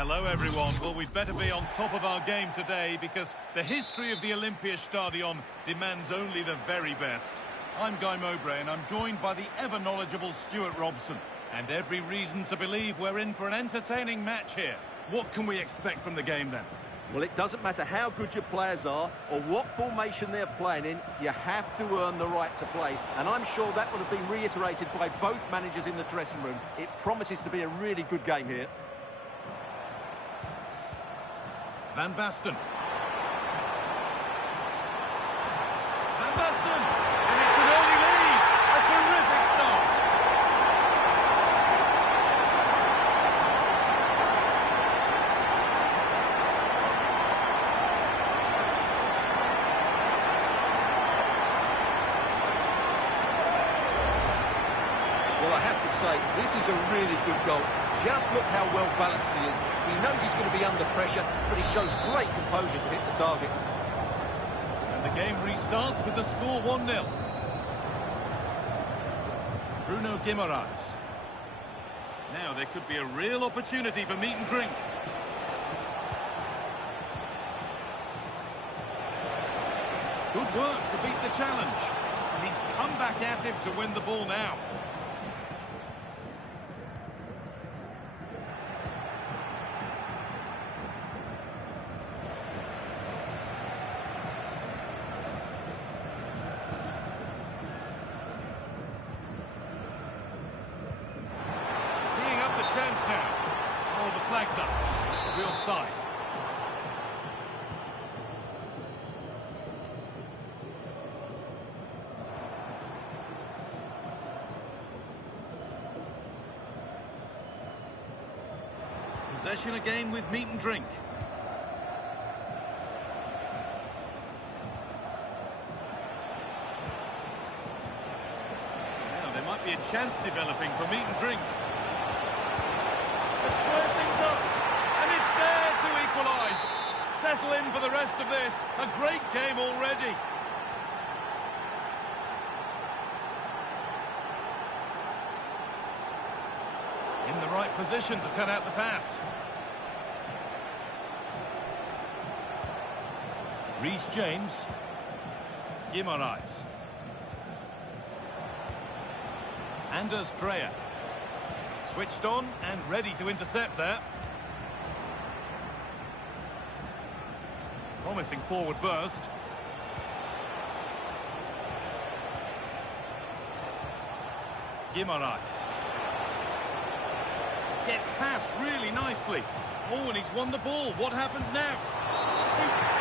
Hello everyone. Well, we'd better be on top of our game today because the history of the Olympiastadion demands only the very best. I'm Guy Mowbray and I'm joined by the ever-knowledgeable Stuart Robson. And every reason to believe we're in for an entertaining match here. What can we expect from the game then? Well, it doesn't matter how good your players are or what formation they're playing in, you have to earn the right to play. And I'm sure that would have been reiterated by both managers in the dressing room. It promises to be a really good game here. Van Basten. Van Basten! And it's an early lead! A terrific start! Well, I have to say, this is a really good goal. Just look how well balanced he is. He knows he's going to be under pressure, but he shows great composure to hit the target. And the game restarts with the score 1-0. Bruno Guimaraes. Now there could be a real opportunity for meat and drink. Good work to beat the challenge. And he's come back at him to win the ball now. Chance now. Oh, the flag's up. The offside. Possession again with meat and drink. Now there might be a chance developing for meat and drink. To square things up, and it's there to equalise. Settle in for the rest of this. A great game already. In the right position to cut out the pass. Reece James. Guimaraes. Anders Dreyer. Switched on and ready to intercept there. Promising forward burst. Guimaraes. Gets past really nicely. Oh, and he's won the ball. What happens now?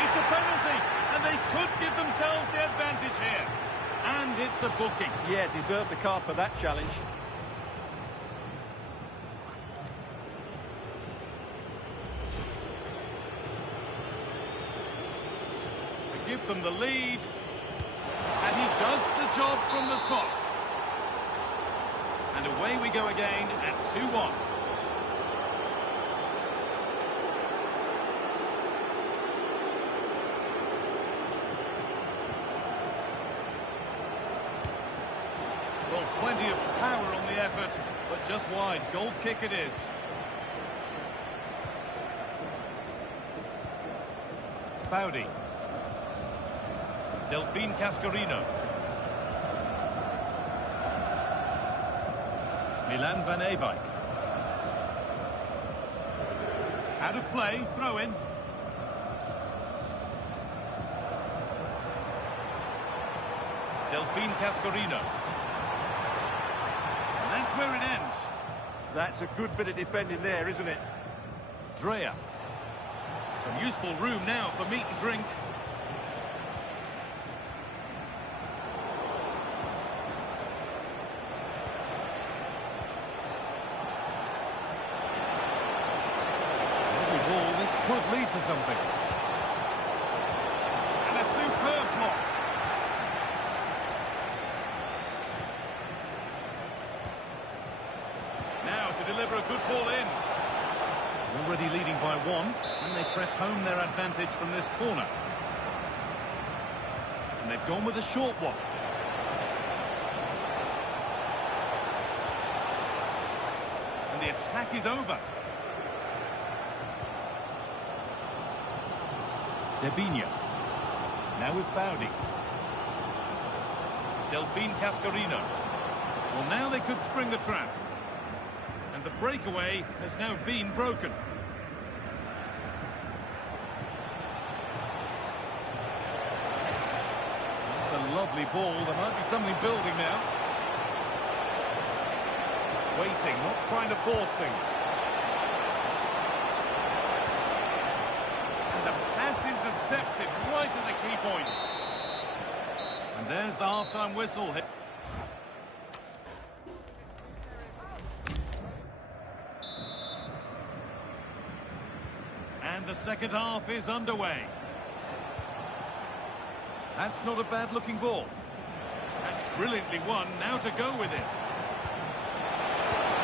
It's a penalty, and they could give themselves the advantage here. And it's a booking. Yeah, deserved the card for that challenge. Give them the lead, and he does the job from the spot. And away we go again at 2-1. Well, plenty of power on the effort, but just wide. Goal kick it is. Foudy. Delphine Cascarino. Milan van Ewijk. Out of play, throw in. Delphine Cascarino. And that's where it ends. That's a good bit of defending there, isn't it? Dreyer. Some useful room now for meat and drink. Could lead to something. And a superb block. Now to deliver a good ball in. Already leading by 1, and they press home their advantage from this corner. And they've gone with a short one. And the attack is over. Debinha. Now with Baudi. Delphine Cascarino. Well, now they could spring the trap. And the breakaway has now been broken. That's a lovely ball. There might be something building now. Waiting, not trying to force things. And the pass intercepted right at the key point. And there's the half-time whistle. And the second half is underway. That's not a bad-looking ball. That's brilliantly won. Now to go with it.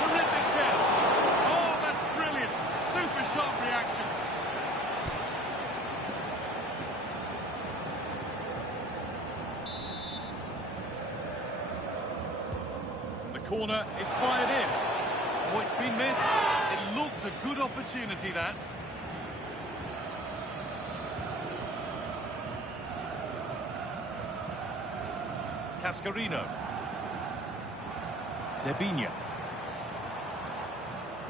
Terrific chance. Oh, that's brilliant. Super sharp reactions. The corner is fired in. Oh, it's been missed. It looked a good opportunity, that. Cascarino. Debinha.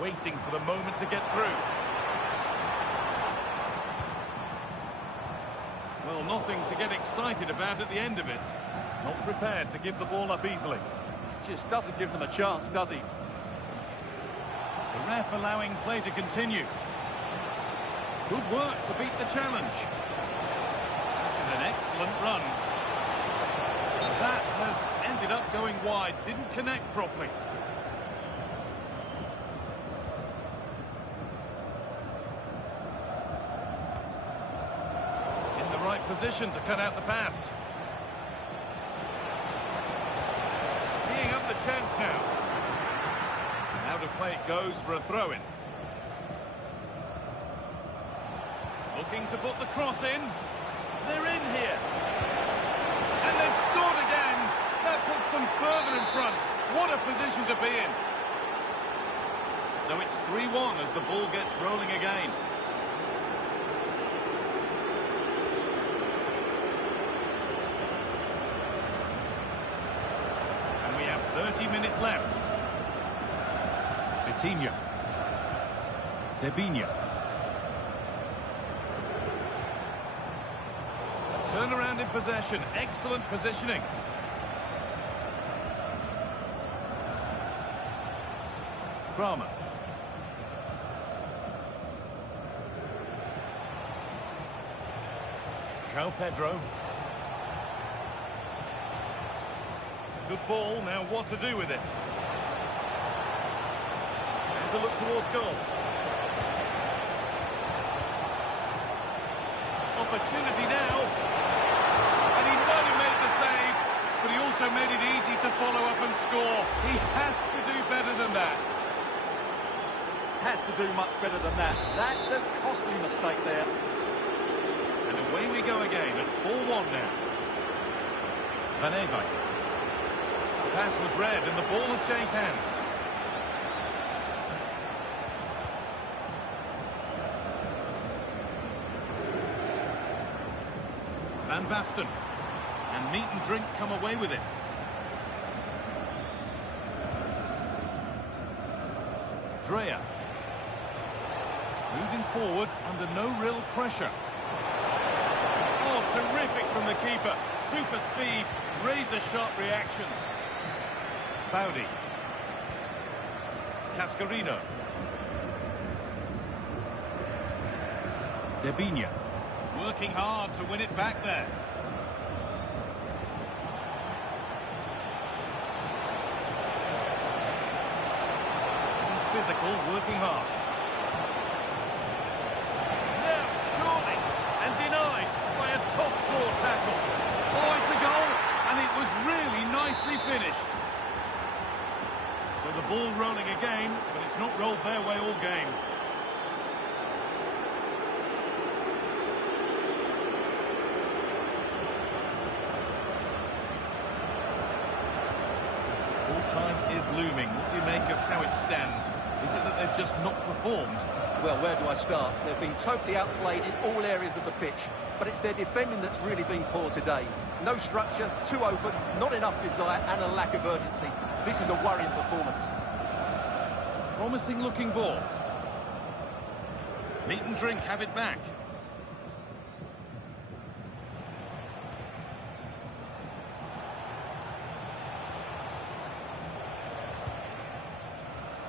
Waiting for the moment to get through. Well, nothing to get excited about at the end of it. Not prepared to give the ball up easily. Just doesn't give them a chance, does he? The ref allowing play to continue. Good work to beat the challenge. This is an excellent run. That has ended up going wide, didn't connect properly. In the right position to cut out the pass. Teeing up the chance now. Out of play it goes for a throw-in. Looking to put the cross in. They're in here. And they've scored again. That puts them further in front. What a position to be in. So it's 3-1 as the ball gets rolling again. And we have 30 minutes left. Vitinha. Debinha. Turnaround in possession, excellent positioning. Kramer. João Pedro. Good ball, now what to do with it? And to look towards goal. Opportunity now. But he also made it easy to follow up and score. He has to do better than that. Has to do much better than that. That's a costly mistake there. And away we go again at 4-1 now. Van Ewijk. The pass was read and the ball has changed hands. Van Basten. And meat and drink come away with it. Dreyer. Moving forward under no real pressure. Oh, terrific from the keeper. Super speed, razor-sharp reactions. Baudi. Cascarino. Debinha. Working hard to win it back there. Physical, working hard. Now, surely, and denied by a top-draw tackle. Oh, it's a goal, and it was really nicely finished. So the ball rolling again, but it's not rolled their way all game. Time is looming. What do you make of how it stands? Is it that they've just not performed? Well, where do I start? They've been totally outplayed in all areas of the pitch. but it's their defending that's really been poor today. No structure, too open, not enough desire, and a lack of urgency. This is a worrying performance. Promising looking ball. Meat and drink have it back.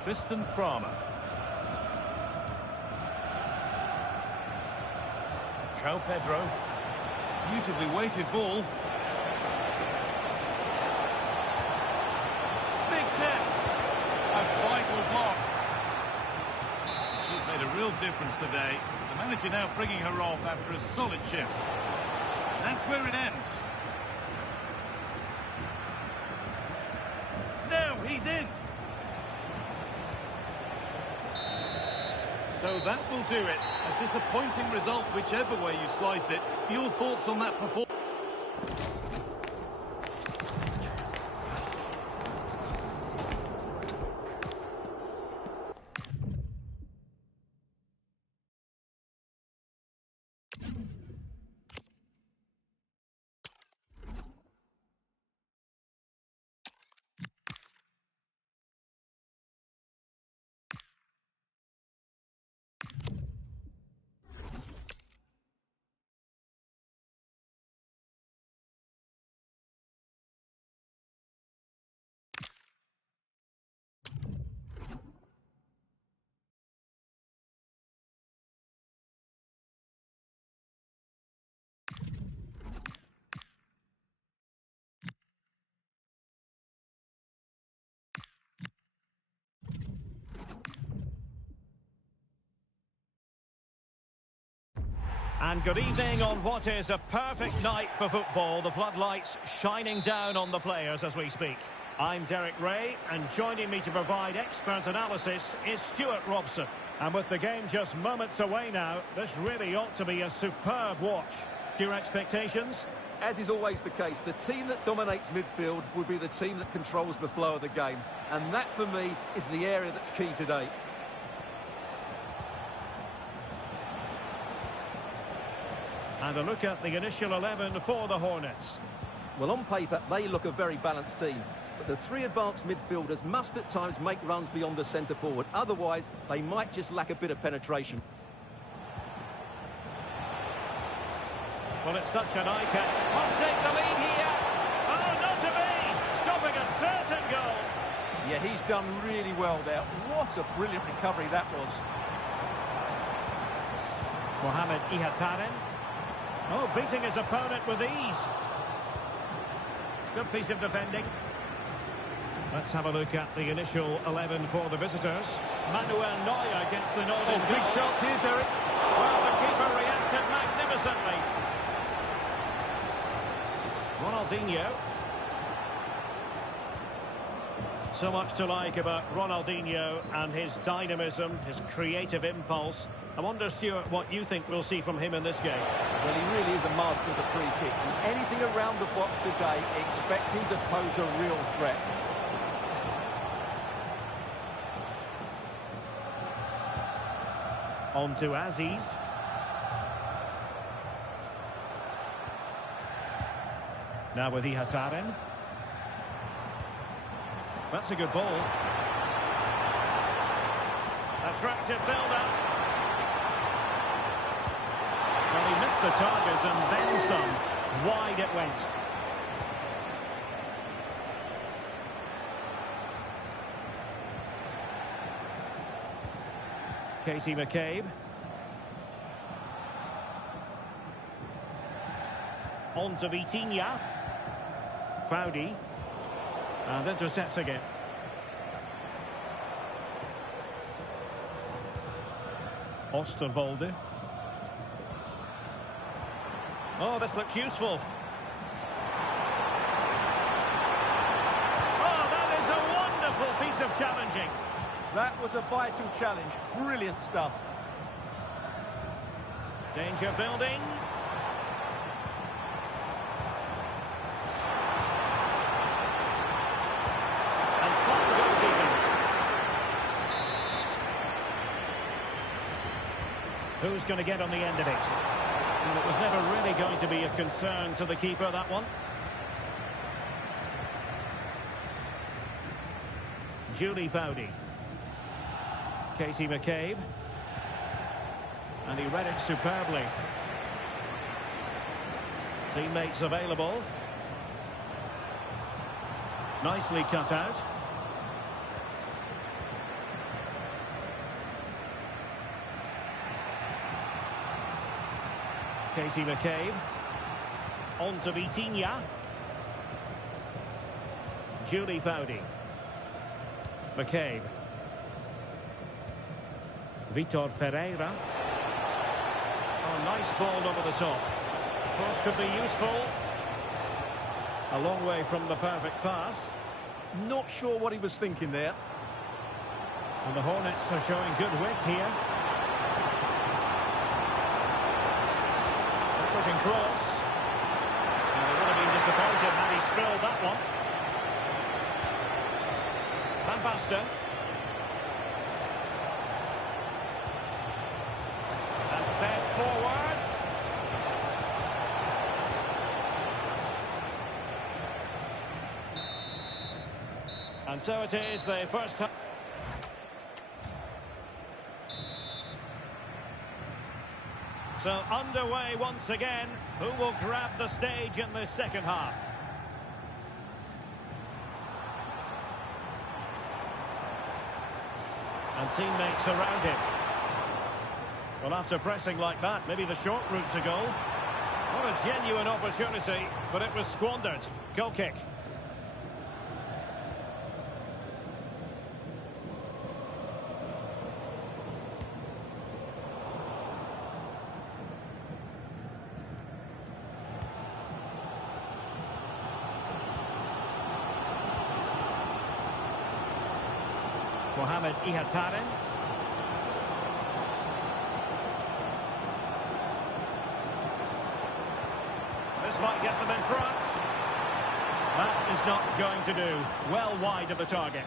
Tristan Kramer. João Pedro. Beautifully weighted ball. Big tips. A vital block. She's made a real difference today. The manager now bringing her off after a solid shift. That's where it ends. Now he's in. So that will do it. A disappointing result, whichever way you slice it. Your thoughts on that performance? And good evening on what is a perfect night for football. The floodlights shining down on the players as we speak. I'm Derek Ray, and joining me to provide expert analysis is Stuart Robson. And with the game just moments away now, this really ought to be a superb watch. Your expectations? As is always the case, the team that dominates midfield will be the team that controls the flow of the game. And that, for me, is the area that's key today. And a look at the initial 11 for the Hornets. Well, on paper, they look a very balanced team. But the three advanced midfielders must at times make runs beyond the centre forward. Otherwise, they might just lack a bit of penetration. Well, it's such an icon. Must take the lead here. Oh, not to be. Stopping a certain goal. Yeah, he's done really well there. What a brilliant recovery that was. Mohamed Ihataren. Oh, beating his opponent with ease. Good piece of defending. Let's have a look at the initial 11 for the visitors. Manuel Neuer against the Northern big chance here, Derek. Well, the keeper reacted magnificently. Ronaldinho. So much to like about Ronaldinho and his dynamism, his creative impulse. I wonder, Stuart, what you think we'll see from him in this game. Well, he really is a master of the free kick. And anything around the box today, expect him to pose a real threat. On to Aziz. Now with Ihataren. That's a good ball. Attractive build-up. Well, he missed the target and then some. Wide it went. Katie McCabe. On to Vitinha. Foudy. And intercepts again. Osterwolde. Oh, this looks useful. Oh, that is a wonderful piece of challenging. That was a vital challenge. Brilliant stuff. Danger building. And fine goalkeeping. Who's going to get on the end of it? And it was never really going to be a concern to the keeper, that one. Julie Fowdy. Katie McCabe. And he read it superbly. Teammates available. Nicely cut out. Katie McCabe. On to Vitinha. Julie Fowdy. McCabe. Vitor Ferreira. Oh, nice ball over the top. Cross could be useful. A long way from the perfect pass. Not sure what he was thinking there. And the Hornets are showing good width here. Looking cross. And he would have been disappointed had he spilled that one. Van Basten. And fed forwards. And so it is, the first time. So underway once again. Who will grab the stage in this second half? And teammates around him. Well, after pressing like that, maybe the short route to goal. What a genuine opportunity, but it was squandered. Goal kick. Mohamed Ihataren. This might get them in front. That is not going to do. Well wide of the target.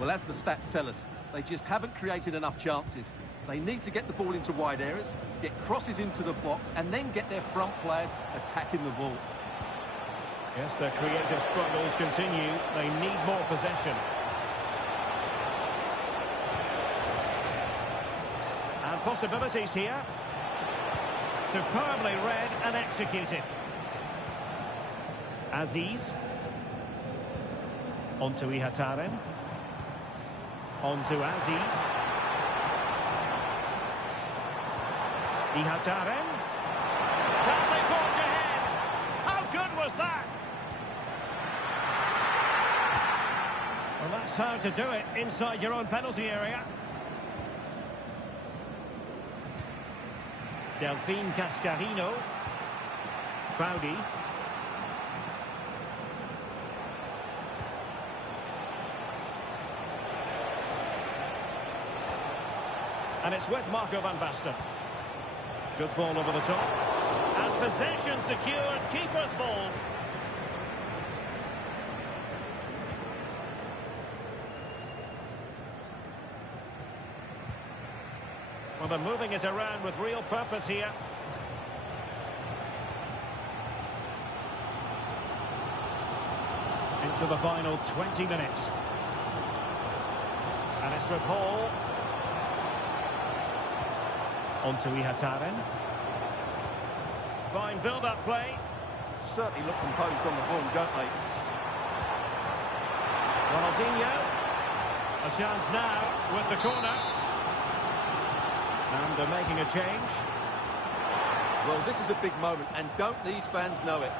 Well, as the stats tell us, they just haven't created enough chances. They need to get the ball into wide areas, get crosses into the box, and then get their front players attacking the ball. Yes, their creative struggles continue. They need more possession. And possibilities here. Superbly read and executed. Aziz. On to Ihataren. On to Aziz. Ihataren. Badly caught ahead. How good was that? Well, that's how to do it inside your own penalty area. Delphine Cascarino. Fowdy. And it's with Marco van Basten. Good ball over the top. And possession secured. Keeper's ball. Well, they're moving it around with real purpose here. Into the final 20 minutes. And it's with Hall. On to Ihataren. Fine build-up play. Certainly look composed on the ball, don't they? Ronaldinho. A chance now with the corner. And they're making a change. Well, this is a big moment, and don't these fans know it?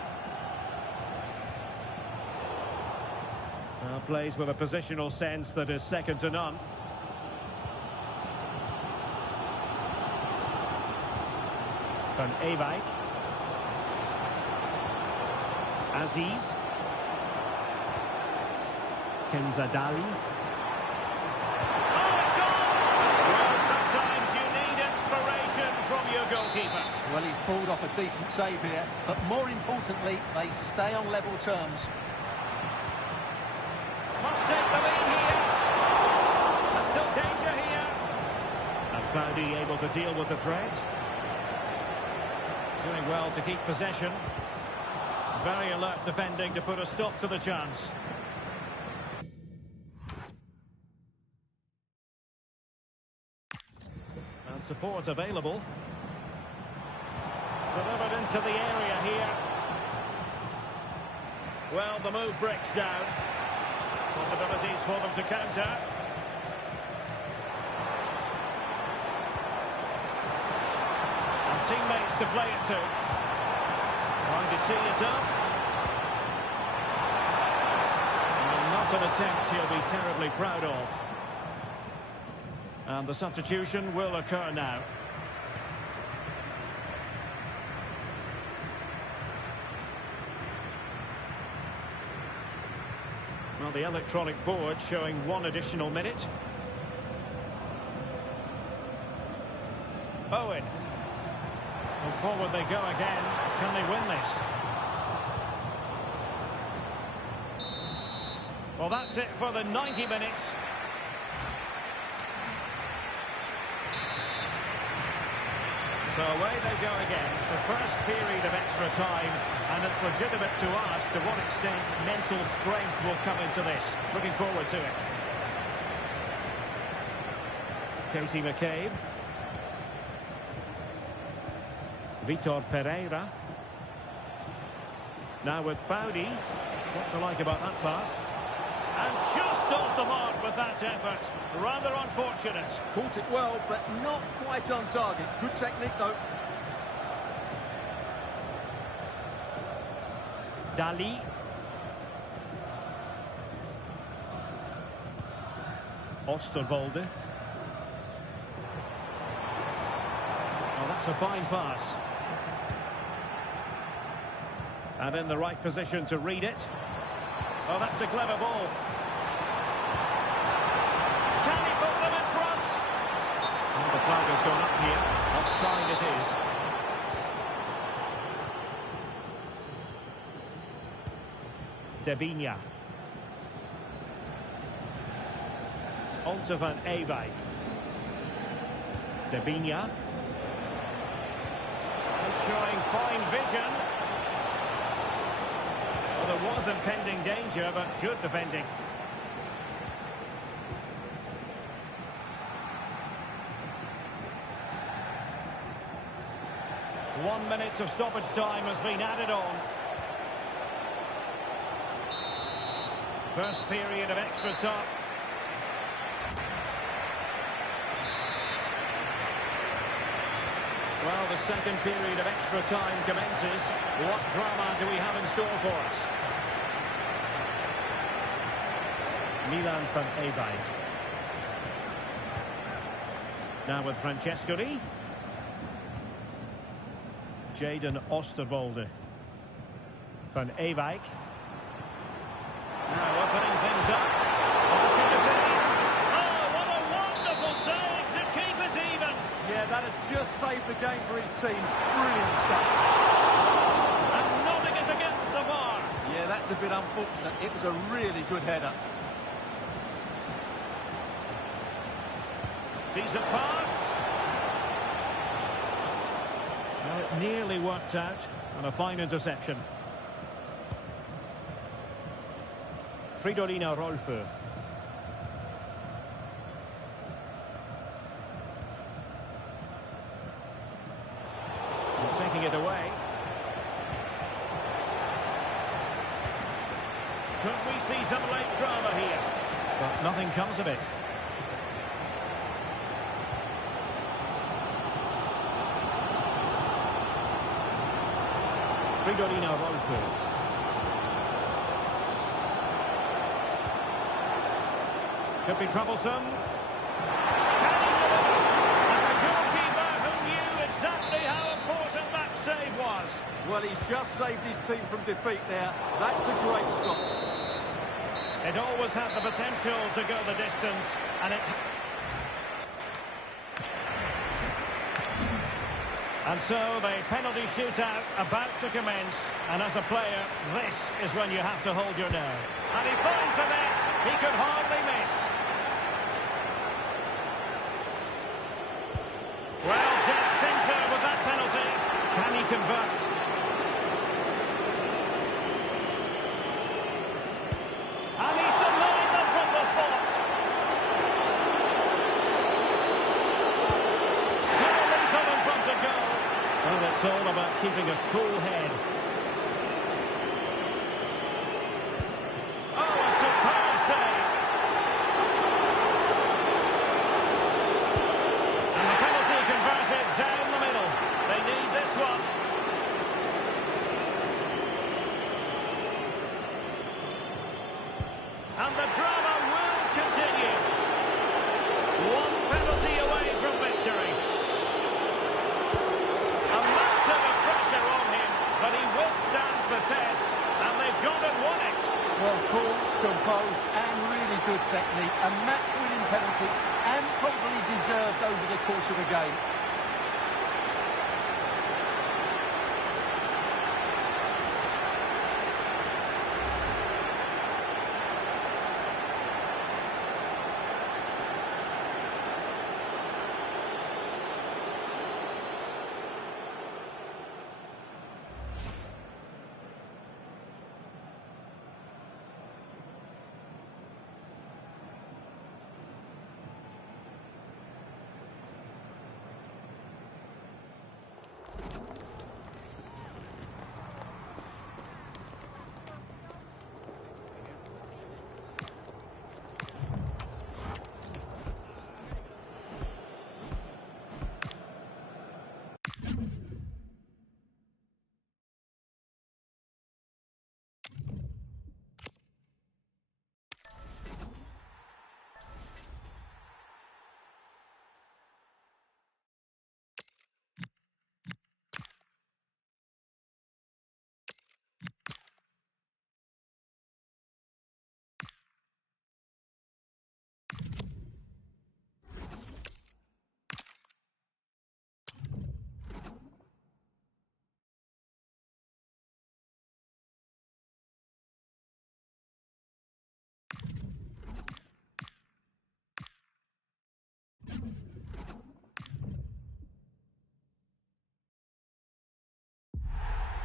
Well, plays with a positional sense that is second to none. Van Ewijk. Aziz. Kenzadali. Oh, it's on! Well, sometimes you need inspiration from your goalkeeper. Well, he's pulled off a decent save here, but more importantly, they stay on level terms. Must take the lead here. There's still danger here. And Fowdy able to deal with the threat. Doing well to keep possession. Very alert defending to put a stop to the chance. And support available. Delivered into the area here. Well, the move breaks down. Possibilities for them to counter. And teammates to play it to. Trying to tee it up. And not an attempt he'll be terribly proud of. And the substitution will occur now. Well, the electronic board showing 1 additional minute. Owen. And forward they go again. Can they win this? Well, that's it for the 90 minutes. So away they go again. The first period of extra time, and it's legitimate to ask to what extent mental strength will come into this. Looking forward to it. Casey McCabe. Vitor Ferreira. Now with Foudy. What to like about that pass? And just off the mark with that effort. Rather unfortunate. Caught it well, but not quite on target. Good technique, though. Dali. Osterwolde. Oh, that's a fine pass. And in the right position to read it. Oh, that's a clever ball. Can he put them in front? Oh, the flag has gone up here. Offside it is. Debinia. On to Van Ewijk. Debinia. Showing fine vision. Well, there was impending danger, but good defending. One minute of stoppage time has been added on. First period of extra time. Well, the second period of extra time commences. What drama do we have in store for us? Milan van Ewijk. Now with Francescoli. Jaden Osterwolde. Van Ewijk. Now opening things up. Opportunity. Oh, what a wonderful save to keep us even. Yeah, that has just saved the game for his team. Brilliant stuff. And nodding it against the bar. Yeah, that's a bit unfortunate. It was a really good header. Decent pass. Well, it nearly worked out, and a fine interception. Fridolina Rolfö. And taking it away. Could we see some late drama here? But nothing comes of it. Fridolina Rolfö. Could be troublesome. Can he deliver? And the goalkeeper who knew exactly how important that save was. Well, he's just saved his team from defeat there. That's a great stop. It always had the potential to go the distance, and it... And so the penalty shootout about to commence, and as a player, this is when you have to hold your nerve. And he finds the net, he could hardly miss. Well, dead centre with that penalty. Can he convert? keeping a cool head. Oh, a superb save. And the penalty converted down the middle. They need this one. And the drama will continue. One penalty away from victory. A mountain of pressure on him, but he withstands the test, and they've gone and won it. Well, cool, composed, and really good technique. A match-winning penalty, and probably deserved over the course of the game.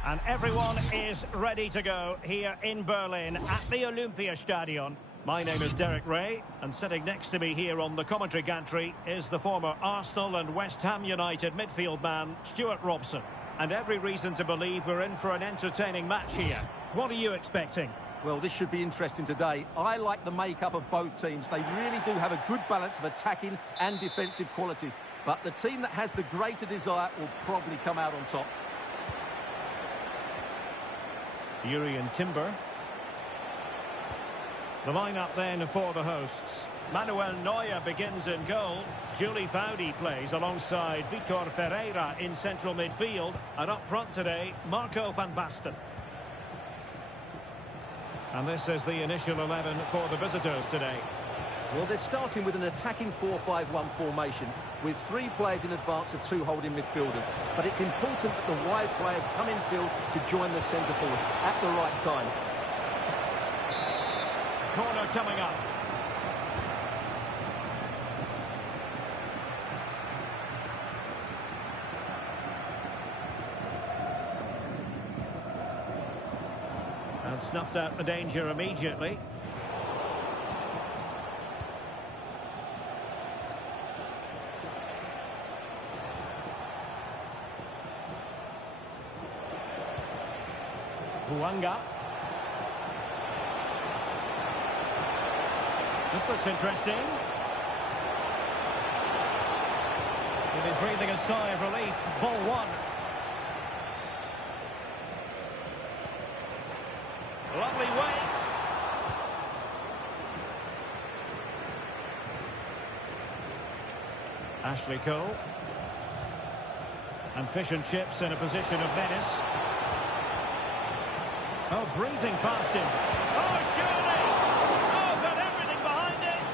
And everyone is ready to go here in Berlin at the Olympiastadion. My name is Derek Ray, and sitting next to me here on the commentary gantry is the former Arsenal and West Ham United midfield man, Stuart Robson. And every reason to believe we're in for an entertaining match here. What are you expecting? Well, this should be interesting today. I like the makeup of both teams. They really do have a good balance of attacking and defensive qualities. But the team that has the greater desire will probably come out on top. Jurriën Timber. The lineup then for the hosts. Manuel Neuer begins in goal. Julie Foudy plays alongside Vitor Ferreira in central midfield. And up front today, Marco van Basten. And this is the initial 11 for the visitors today. Well, they're starting with an attacking 4-5-1 formation with 3 players in advance of 2 holding midfielders. But it's important that the wide players come in field to join the centre forward at the right time. Corner coming up. And snuffed out the danger immediately. Huanga. This looks interesting. He'll be breathing a sigh of relief. Ball 1. Lovely weight. Ashley Cole. And fish and chips in a position of menace. Oh, breezing past him. Oh, surely! Oh, got everything behind it!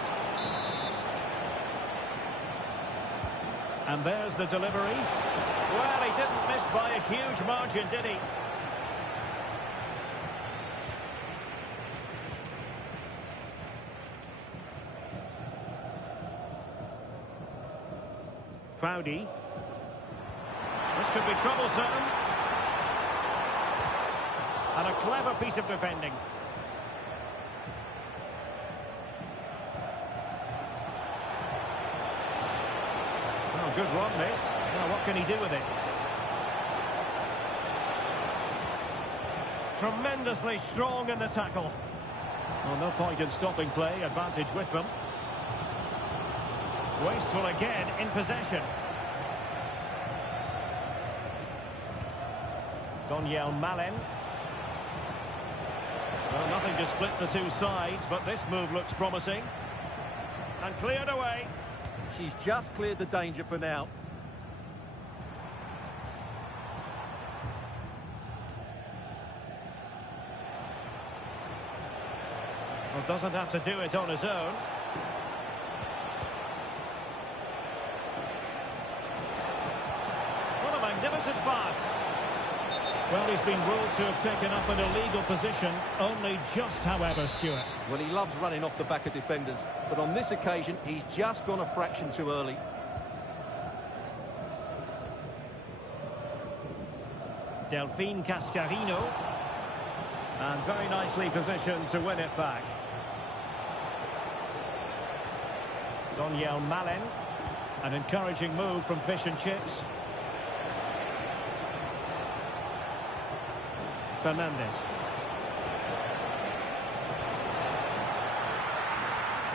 And there's the delivery. Well, he didn't miss by a huge margin, did he? Foudy. This could be troublesome. And a clever piece of defending. Oh, good run, this. Now, what can he do with it? tremendously strong in the tackle. Well, no point in stopping play, advantage with them. Wasteful again in possession. Daniel Malen. Well, nothing to split the two sides, but this move looks promising. And cleared away. She's just cleared the danger for now. Well, doesn't have to do it on his own. What a magnificent pass. Well, he's been ruled to have taken up an illegal position, only just, however, Stuart. Well, he loves running off the back of defenders, but on this occasion, he's just gone a fraction too early. Delphine Cascarino. And very nicely positioned to win it back. Daniel Malen. An encouraging move from Fish and Chips. Fernandez.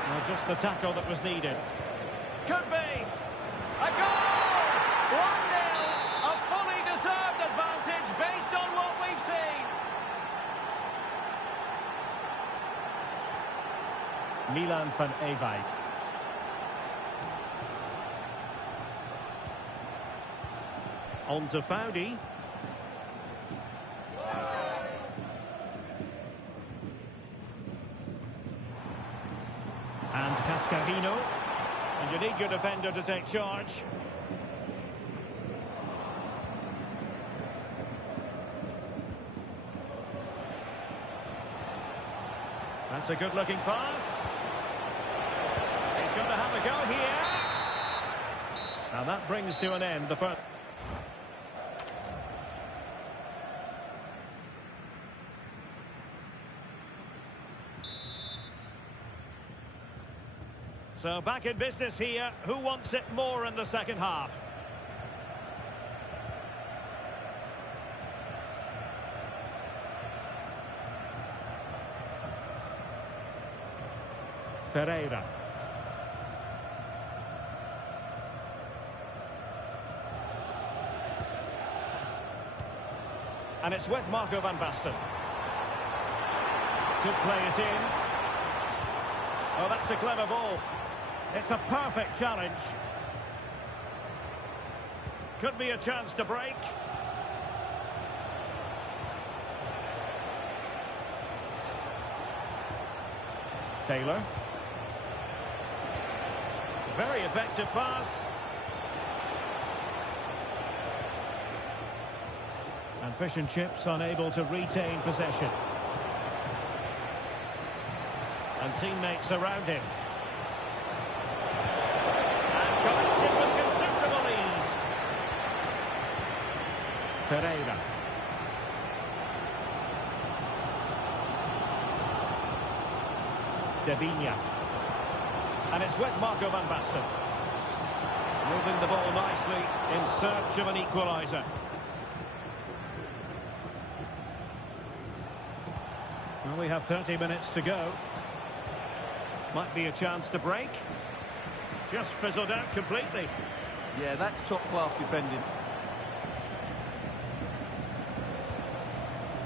Well, just the tackle that was needed. Could be! A goal! 1-0! A fully deserved advantage based on what we've seen. Milan van Ewijk. On to Foudy. And Cascarino. And you need your defender to take charge. That's a good-looking pass. He's going to have a go here. And that brings to an end the first. So back in business here. Who wants it more in the second half? Ferreira. And it's with Marco van Basten. Could play it in. Oh, that's a clever ball. It's a perfect challenge. Could be a chance to break. Taylor. Very effective pass. And Fish and Chips unable to retain possession. And teammates around him. And collected with considerable ease. Ferreira. Devinia. And it's with Marco van Basten. Moving the ball nicely in search of an equaliser. Well, we have 30 minutes to go. Might be a chance to break. Just fizzled out completely. Yeah, that's top-class defending.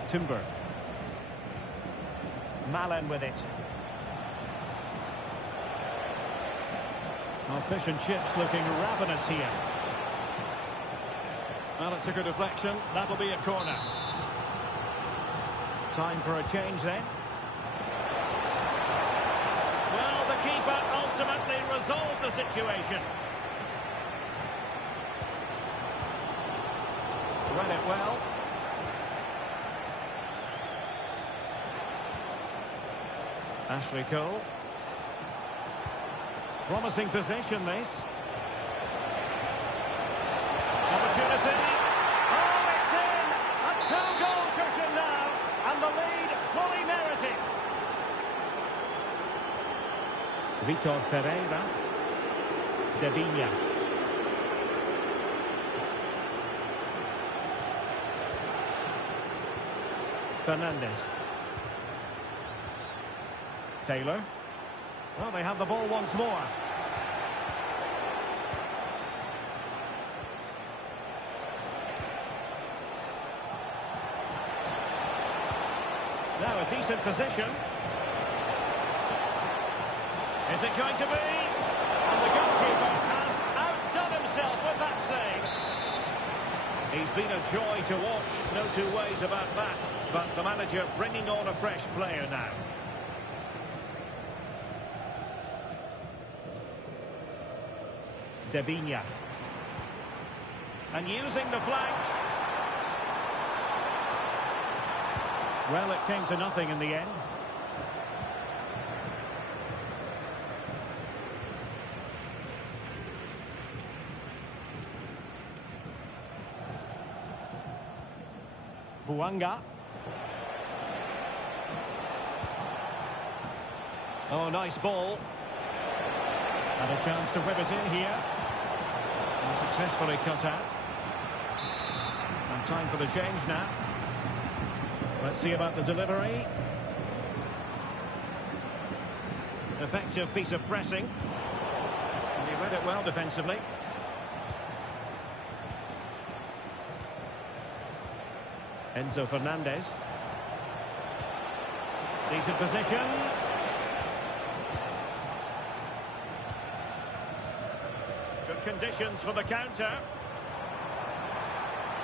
Timber. Malen with it. Well, Fish and Chips looking ravenous here. Well, it took a deflection. That'll be a corner. Time for a change then. Well, the keeper ultimately resolved the situation. Read it well. Ashley Cole. Promising position, this. Opportunity. Oh, it's in! A two-goal cushion now, and the lead fully merited. Vitor Ferreira. Devinia. Fernandez. Taylor. Well, they have the ball once more. Now a decent position. Is it going to be? And the goalkeeper has outdone himself with that save. He's been a joy to watch, no two ways about that. But the manager bringing on a fresh player now. Devinia. And using the flank. Well, it came to nothing in the end. Buanga. Oh, nice ball. And a chance to whip it in here. And successfully cut out. And time for the change now. Let's see about the delivery. Effective piece of pressing. And he read it well defensively. Enzo Fernandez. Decent position. Good conditions for the counter.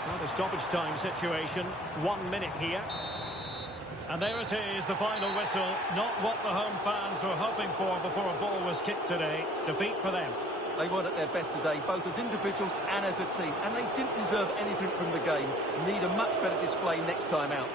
Well, the stoppage time situation. 1 minute here. And there it is, the final whistle. Not what the home fans were hoping for before a ball was kicked today. Defeat for them. They weren't at their best today, both as individuals and as a team, and they didn't deserve anything from the game. Need a much better display next time out.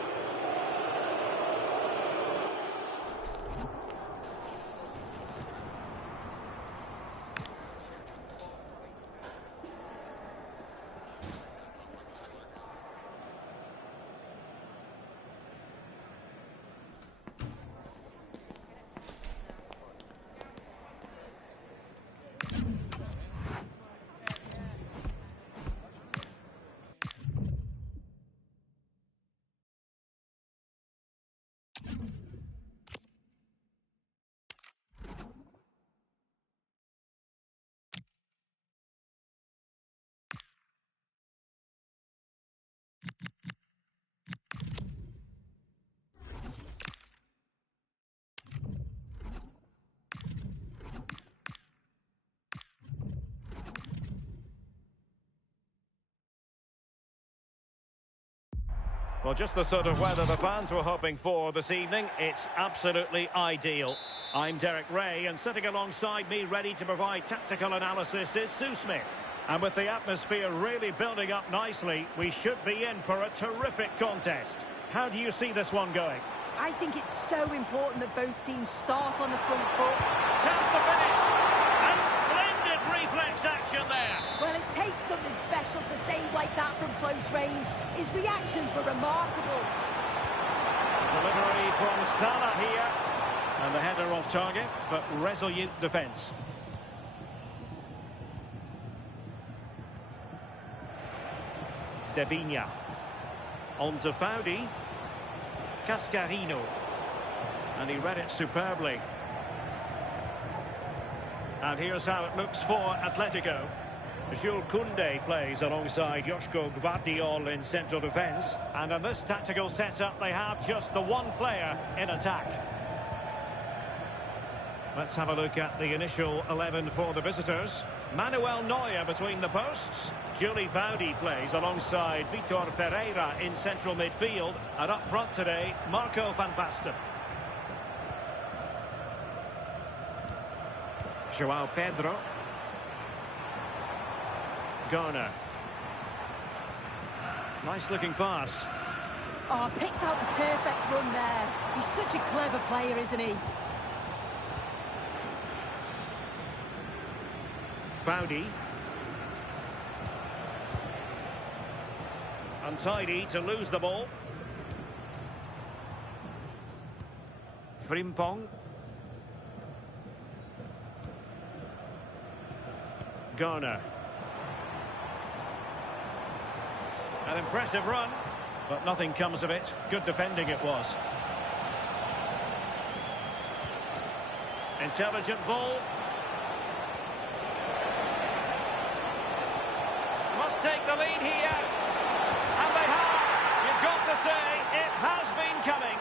Well, just the sort of weather the fans were hoping for this evening. It's absolutely ideal. I'm Derek Ray, and sitting alongside me, ready to provide tactical analysis, is Sue Smith. And with the atmosphere really building up nicely, we should be in for a terrific contest. How do you see this one going? I think it's so important that both teams start on the front foot. Chance to finish! And splendid reflex action there! Well, it takes something special to save like that from close range. His reactions were remarkable. Delivery from Salah here. And the header off target, but resolute defence. Devinia. On to Faudi. Cascarino. And he read it superbly. And here's how it looks for Atletico. Jules Koundé plays alongside Joško Gvardiol in central defence. And in this tactical setup, they have just the one player in attack. Let's have a look at the initial 11 for the visitors. Manuel Neuer between the posts. Julie Faudi plays alongside Vitor Ferreira in central midfield. And up front today, Marco van Basten. João Pedro. Garner. Nice looking pass. Oh, picked out the perfect run there. He's such a clever player, isn't he? Faudi. Untidy to lose the ball. Frimpong. Garner. An impressive run. But nothing comes of it. Good defending it was. Intelligent ball. Must take the lead here. And they have. You've got to say, it has been coming.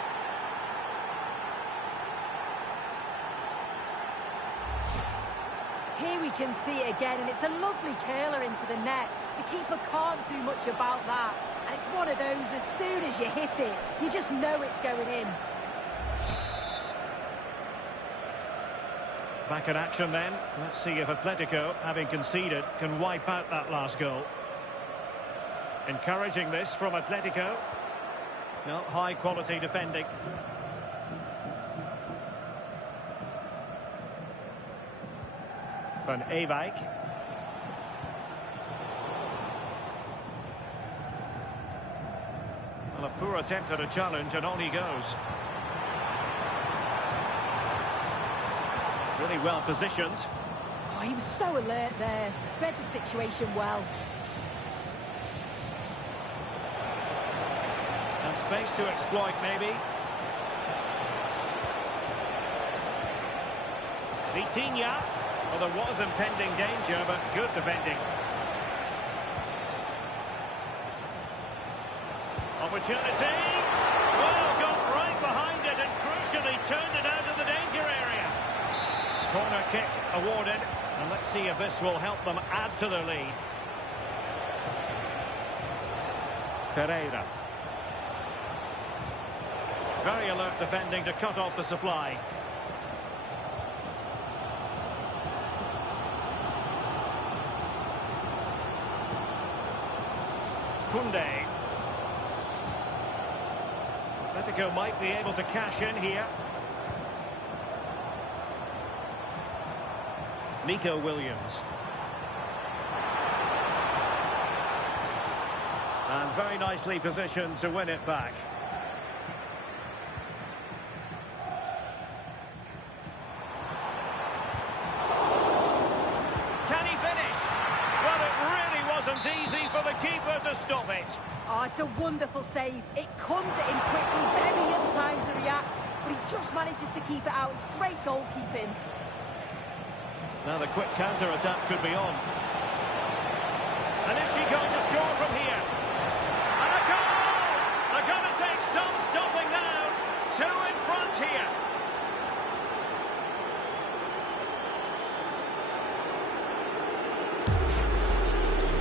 Here we can see it again, and it's a lovely curler into the net. The keeper can't do much about that. And it's one of those, as soon as you hit it, you just know it's going in. Back in action then. Let's see if Atletico, having conceded, can wipe out that last goal. Encouraging this from Atletico. No, high quality defending. Van Ewijk. Well, a poor attempt at a challenge, and on he goes. Really well positioned. Oh, he was so alert there. Read the situation well. And space to exploit, maybe. Vitinha. Well, there was impending danger, but good defending. Opportunity. Well, got right behind it and crucially turned it out of the danger area. Corner kick awarded, and let's see if this will help them add to their lead. Ferreira. Very alert defending to cut off the supply. Kunde. Atletico might be able to cash in here. Nico Williams. And very nicely positioned to win it back. Can he finish? Well, it really wasn't easy for the keeper to stop it. Oh, it's a wonderful save. It comes at him quickly, very little time to react, but he just manages to keep it out. It's great goalkeeping. Now the quick counter-attack could be on. And is she going to score from here? And a goal! They're going to take some stopping now. Two in front here.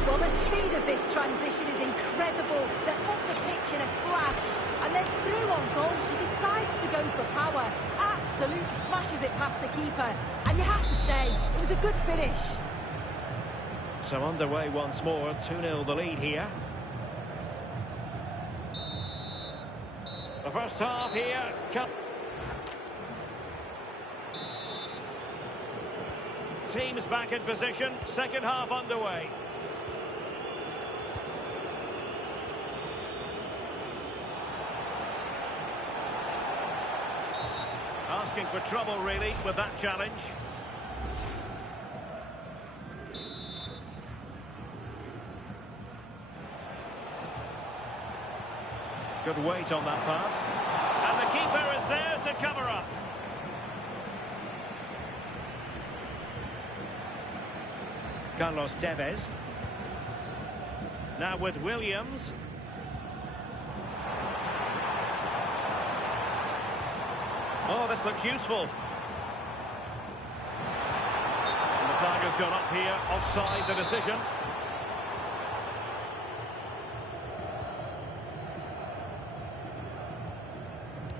Well, the speed of this transition is incredible. They're up the pitch in a flash, and then through on goal, she decides to go for power. Absolutely smashes it past the keeper, and you have to say, it was a good finish. So underway once more, 2-0 the lead here. The first half here. Teams back in position, second half underway. Asking for trouble, really, with that challenge. Good weight on that pass. And the keeper is there to cover up. Carlos Tevez. Now with Williams. Oh, this looks useful. And the flag has gone up here, offside the decision.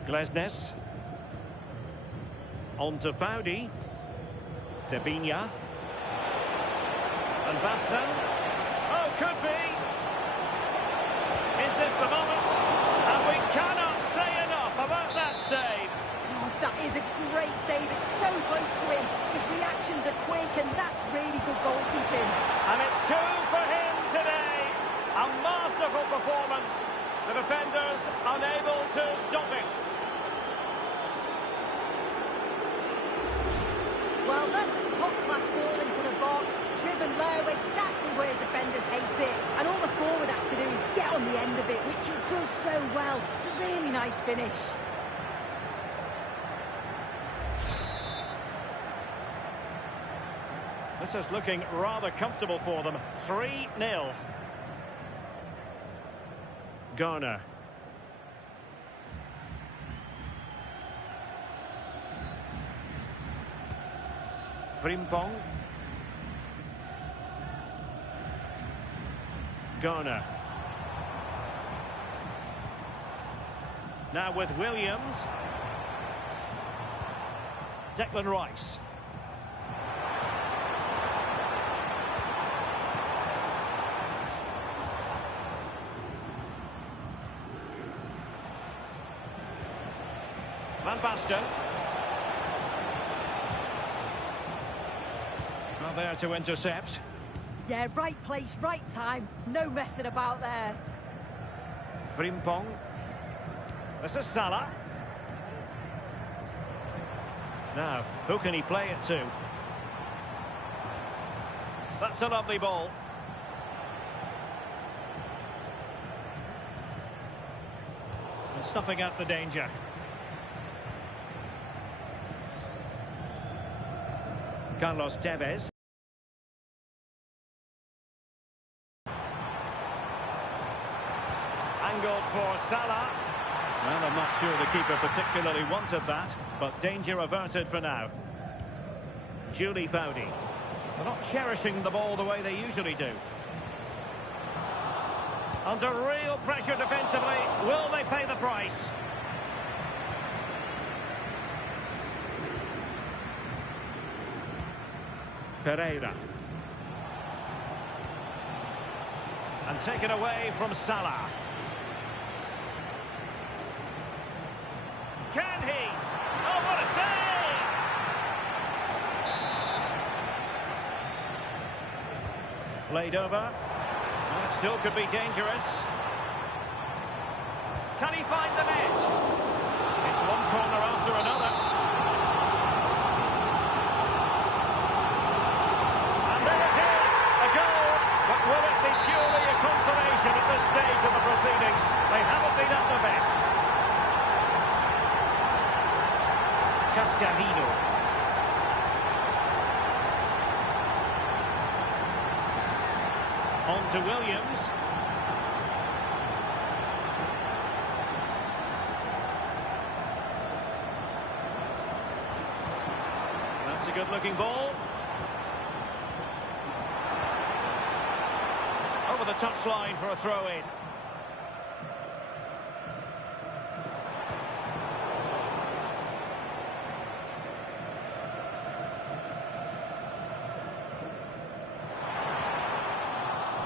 Glesnes. On to Faudi. Tebinha. And Baston. Oh, could be. Is this the moment? And we cannot say enough about that save. Oh, that is a great save. It's so close to him. His reactions are quick, and that's really good goalkeeping. And it's two for him today. A masterful performance. The defenders unable to stop him. Well, that's a top-class ball into the box, driven low, exactly where defenders hate it. And all the forward has to do is get on the end of it, which he does so well. It's a really nice finish. This is looking rather comfortable for them. 3-0. Garner. Frimpong. Garner. Now with Williams. Declan Rice. Van Basten. Not there to intercept. Yeah, right place, right time. No messing about there. Frimpong. This is Salah. Now, who can he play it to? That's a lovely ball. And snuffing out the danger. Carlos Tevez. Angled for Salah. Well, I'm not sure the keeper particularly wanted that, but danger averted for now. Julie Foudy. They're not cherishing the ball the way they usually do. Under real pressure defensively. Will they pay the price? Ferreira. And taken away from Salah. Can he? Oh, what a save! Played over. Well, it still could be dangerous. Can he find the net? It's one corner after another. Will it be purely a consolation at this stage of the proceedings? They haven't been at their best. Cascarino. On to Williams. That's a good-looking ball. Over the touchline for a throw-in.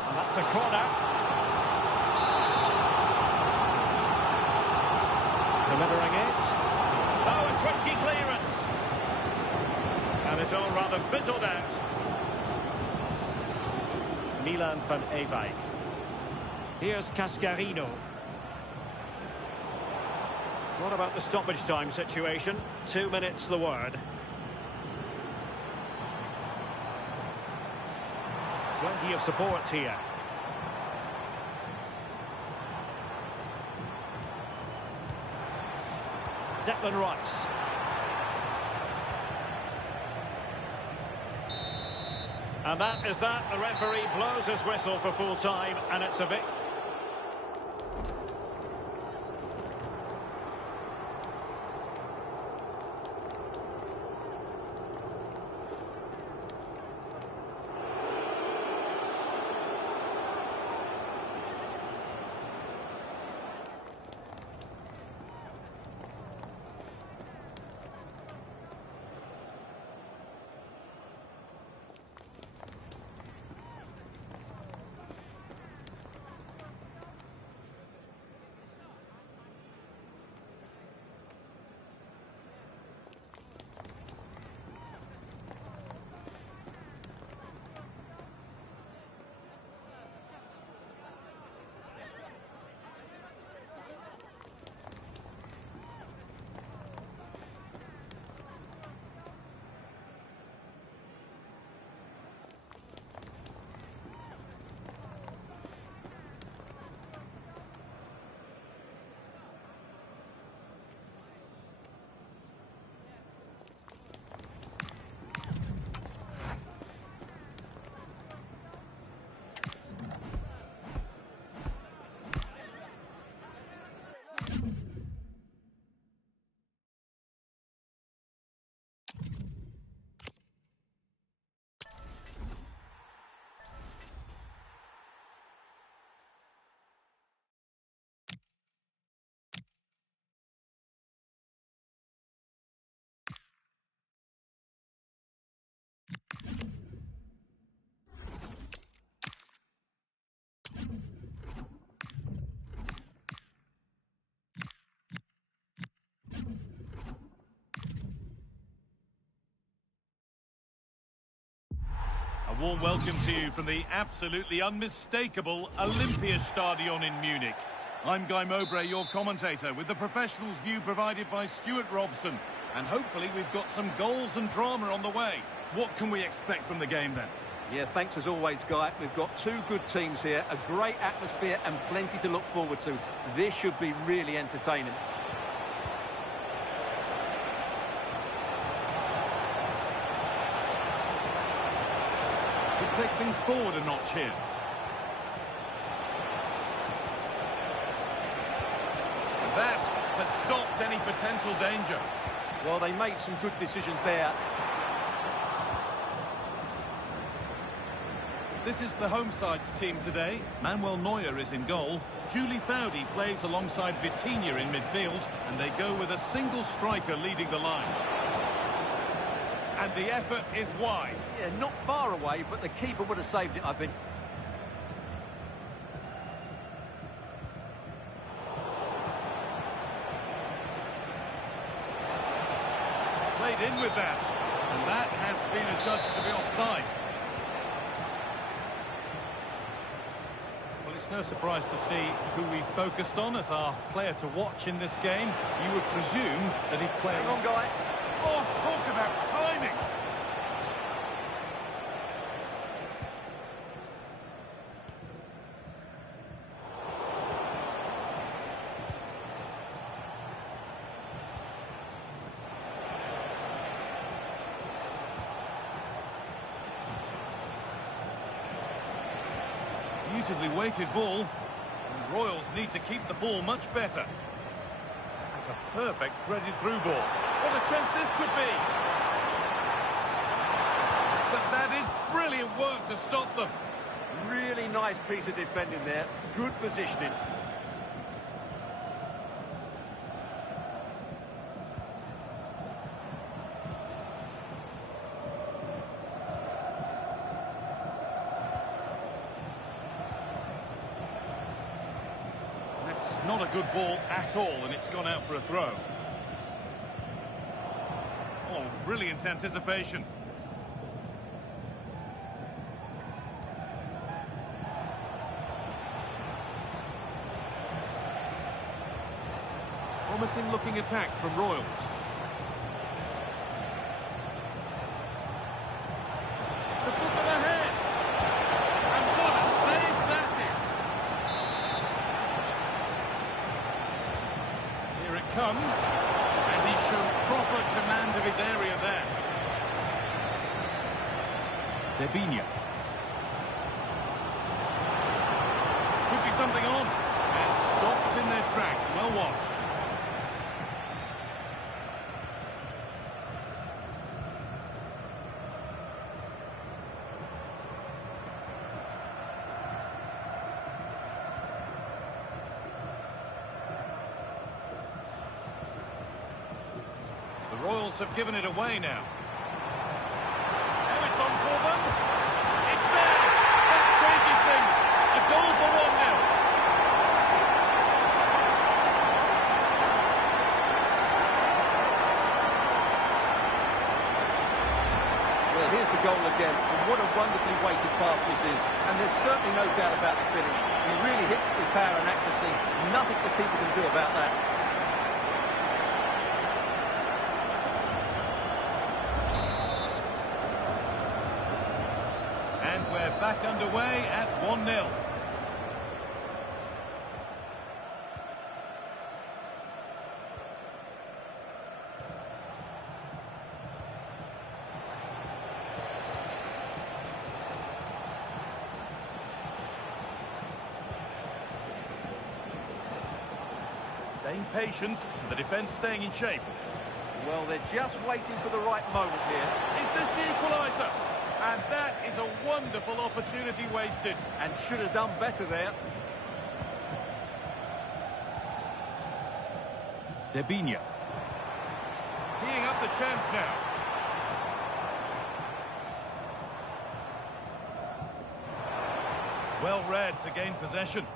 And that's a corner. Delivering it. Oh, a twitchy clearance. And it's all rather fizzled out. Milan van Ewijk. Here's Cascarino. What about the stoppage time situation? 2 minutes the word. Plenty of support here. Declan Rice. And that is that. The referee blows his whistle for full time, and it's a victory. warm welcome to you from the absolutely unmistakable Olympiastadion in Munich. I'm Guy Mowbray, your commentator, with the professionals' view provided by Stuart Robson. And hopefully we've got some goals and drama on the way. What can we expect from the game then? Yeah, thanks as always, Guy. We've got two good teams here, a great atmosphere and plenty to look forward to. This should be really entertaining. We'll take things forward a notch here. That has stopped any potential danger. Well, they made some good decisions there. This is the home side's team today. Manuel Neuer is in goal. Julie Foudy plays alongside Vitinha in midfield, and they go with a single striker leading the line. And the effort is wide. Yeah, not far away, but the keeper would have saved it, I think. Played in with that. And that has been adjudged to be offside. Well, it's no surprise to see who we focused on as our player to watch in this game. You would presume that he'd play... Hang on, Guy. Oh, talk about timing! Beautifully weighted ball. And Royals need to keep the ball much better. That's a perfect threaded through ball. What a chance this could be! But that is brilliant work to stop them. Really nice piece of defending there. Good positioning. That's not a good ball at all, and it's gone out for a throw. Oh, brilliant anticipation. Promising looking attack from Royals. To put them ahead. And what a save that is. Here it comes. And he showed proper command of his area there. Debinya. Could be something on. And stopped in their tracks. Well watched. The Royals have given it away now. Now it's on for them. It's there. That changes things. A goal for 1-0. Well, here's the goal again. And what a wonderfully weighted pass this is. And there's certainly no doubt about the finish. He really hits it with power and accuracy. Nothing the keeper can do about that. And we're back underway at 1-0. Staying patient, the defence staying in shape. Well, they're just waiting for the right moment here. Is this the equaliser? And that is a wonderful opportunity wasted. And should have done better there. Debinya. Teeing up the chance now. Well read to gain possession.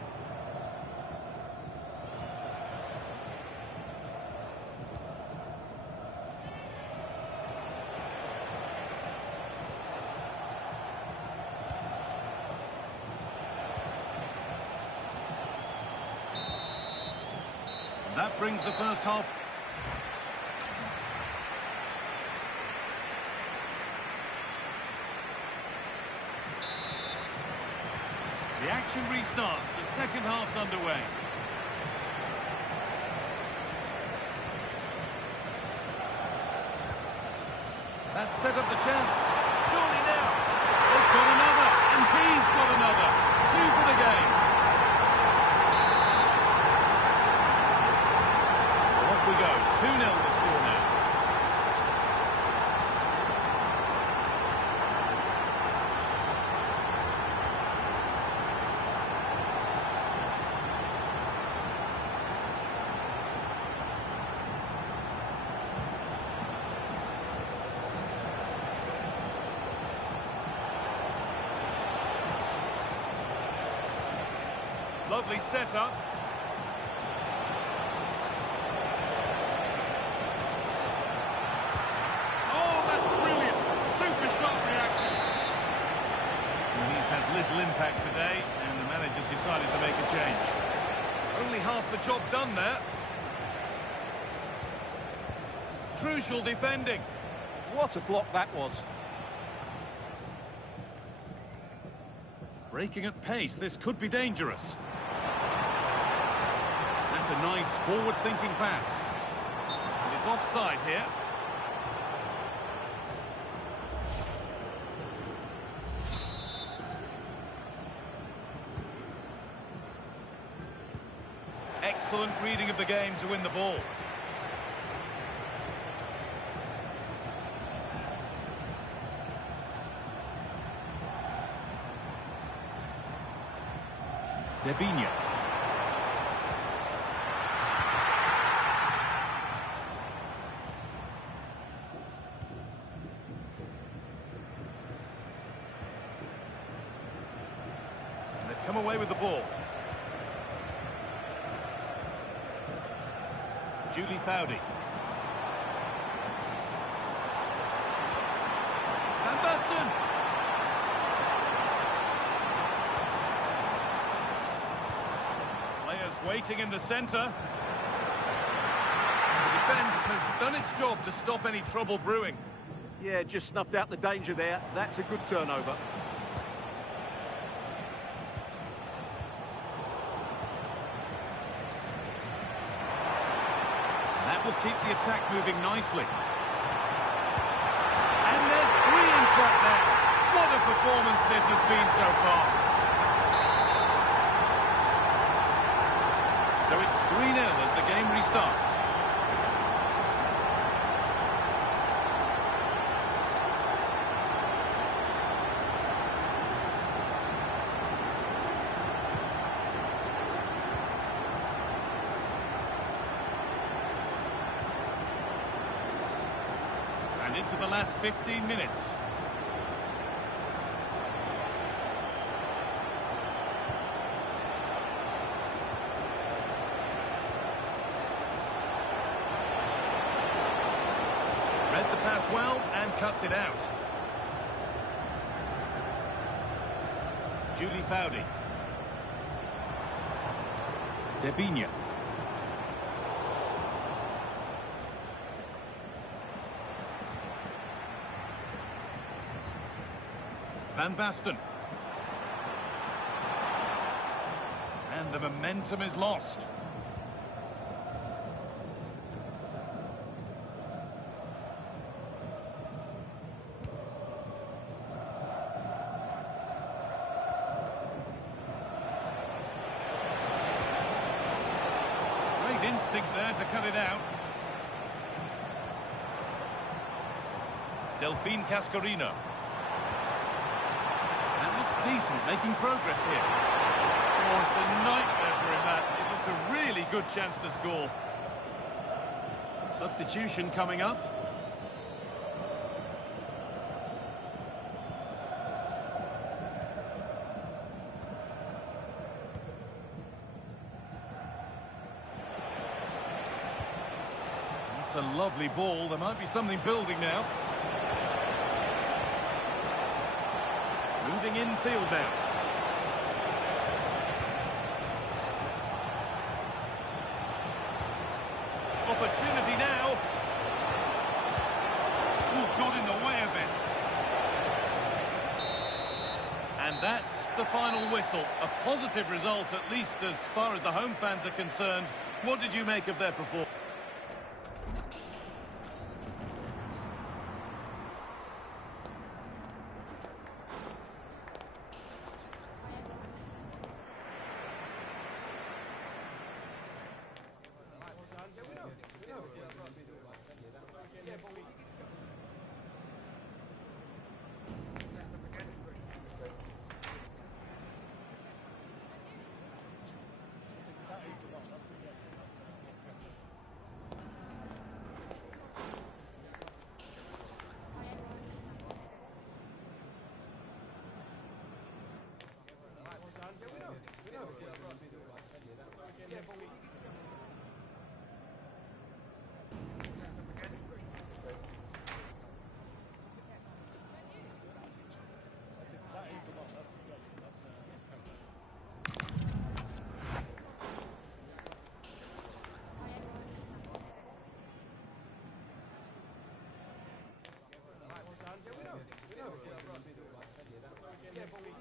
brings the first half. The action restarts. The second half's underway. That set up the chance. Surely now. They've got another, and he's got another. 2 for the game. Well, off we go. 2-0 the score now. Lovely setup. Oh, that's brilliant. Super sharp reactions. Well, he's had little impact today, and the manager's decided to make a change. Only half the job done there. Crucial defending. What a block that was. Breaking at pace, this could be dangerous. That's a nice forward-thinking pass. And it's offside here. Excellent reading of the game to win the ball. Debinya. And they've come away with the ball. Julie Fowdy. Van Basten. Waiting in the centre. The defence has done its job to stop any trouble brewing. Yeah, just snuffed out the danger there. That's a good turnover. That will keep the attack moving nicely. And they're 3 in front now. What a performance this has been so far. So it's 3-0 as the game restarts. And into the last 15 minutes. Read the pass well and cuts it out. Julie Fowdy. Debinya. Van Basten. And the momentum is lost. Instinct there to cut it out. Delphine Cascarino. That looks decent, making progress here. Oh, it's a nightmare for him, that. It looks a really good chance to score. Substitution coming up. It's a lovely ball. There might be something building now. Moving infield now. That's the final whistle. A positive result, at least as far as the home fans are concerned. What did you make of their performance? Yeah, but we